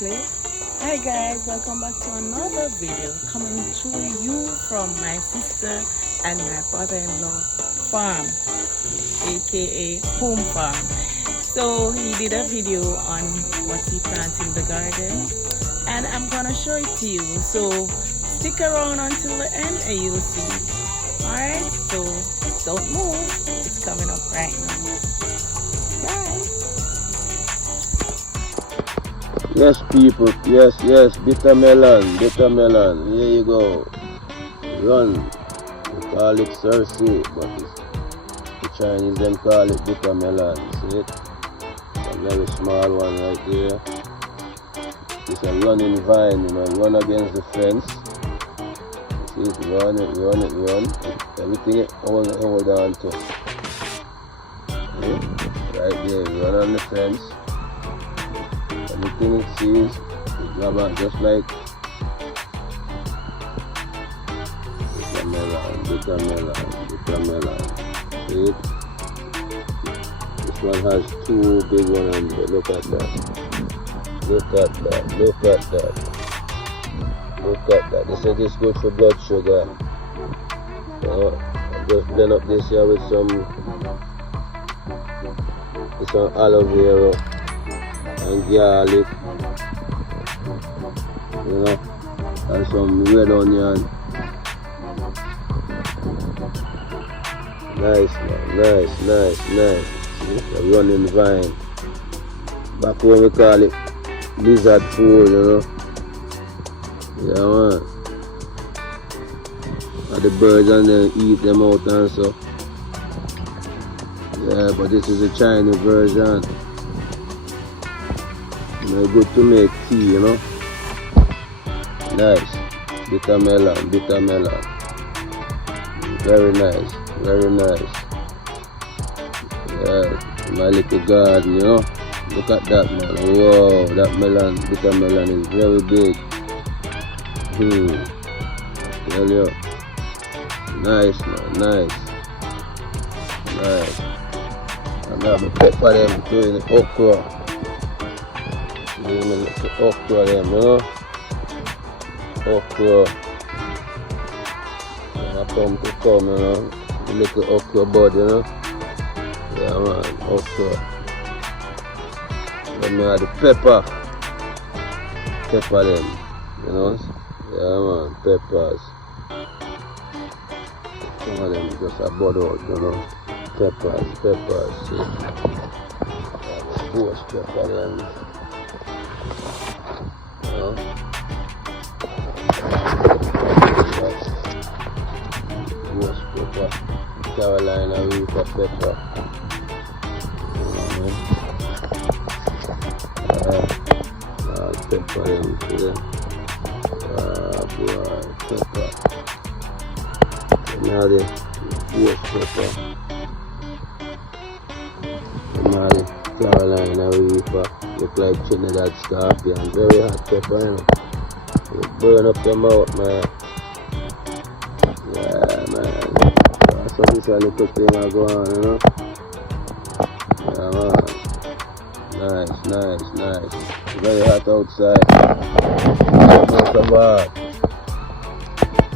play. Hi guys, welcome back to another video coming to you from my sister and my father-in-law farm, aka home farm. So he did a video on what he plants in the garden and I'm gonna show it to you. So stick around until the end and you'll see. Alright, so don't move, it's coming up right now. Bye. Yes, people. Yes. Bitter melon. Here you go. Run. We call it Cersei, but the Chinese them call it bitter melon. See it? A very small one right there. It's a running vine, run against the fence. See it? Run. Everything it hold on to. See? Right there, run on the fence. Everything it sees, it grab on just like bitter melon. See it? This one has two big ones on there. Look at that. They said it's good for blood sugar. Just blend up this here with some aloe vera and garlic, and some red onion. Nice. See, a running vine. Back when we call it lizard food, Yeah, man. And the birds and then eat them out and so. Yeah, but this is a Chinese version. Good to make tea, Nice. Bitter melon. Very nice. Yeah, my little garden, Look at that, man. Wow, that bitter melon is very big. Tell you. Nice, man. Nice. And now we pepper them too in the okra. Give me a little okra them, Okra. When I come, the little okra bud, Yeah, man, okra. Then we have the pepper. Pepper them, Yeah, man, peppers. Some of them just a bud out, Peppers, see. Post pepper them. Ghost pepper, Carolina Reaper pepper. Pepper them today. Pepper. Now the ghost pepper. Now the Carolina Reaper. Look like Trinidad scorpion. Very hot pepper, You burn up your mouth, man. Yeah, man. So this is a little thing I go on, Yeah, man. Nice. Very hot outside. Not so bad.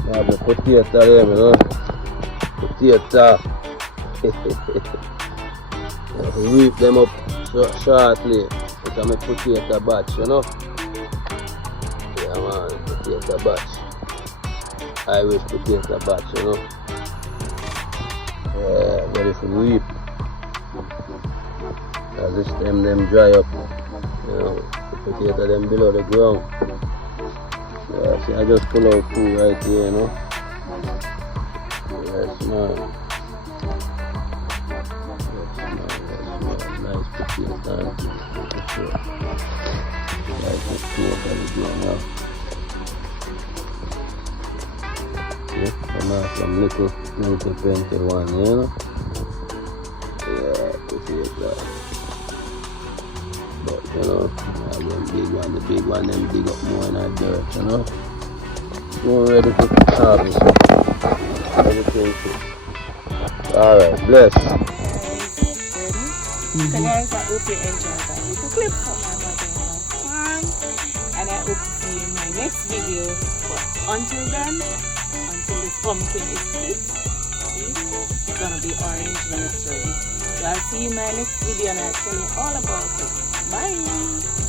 Now the potato there, Potato. Reap them up shortly. It's a potato batch, Yeah, man, potato batch. Irish potato batch, Yeah, ready for reap. As the stem them dry up, the potato them below the ground. Yeah, see, I just pull out two right here, Yes, man. Nice potato. Some little painted one, Yeah, potato. But the big one, them dig up more in that dirt, More ready to harvest. Everything. Alright, bless. So guys, I hope you enjoyed that little clip from my mother-in-law farm. you in my next video. But until then, until this pumpkin is sweet, it's gonna be orange when it's ready. So I'll see you in my next video and I'll tell you all about it. Bye!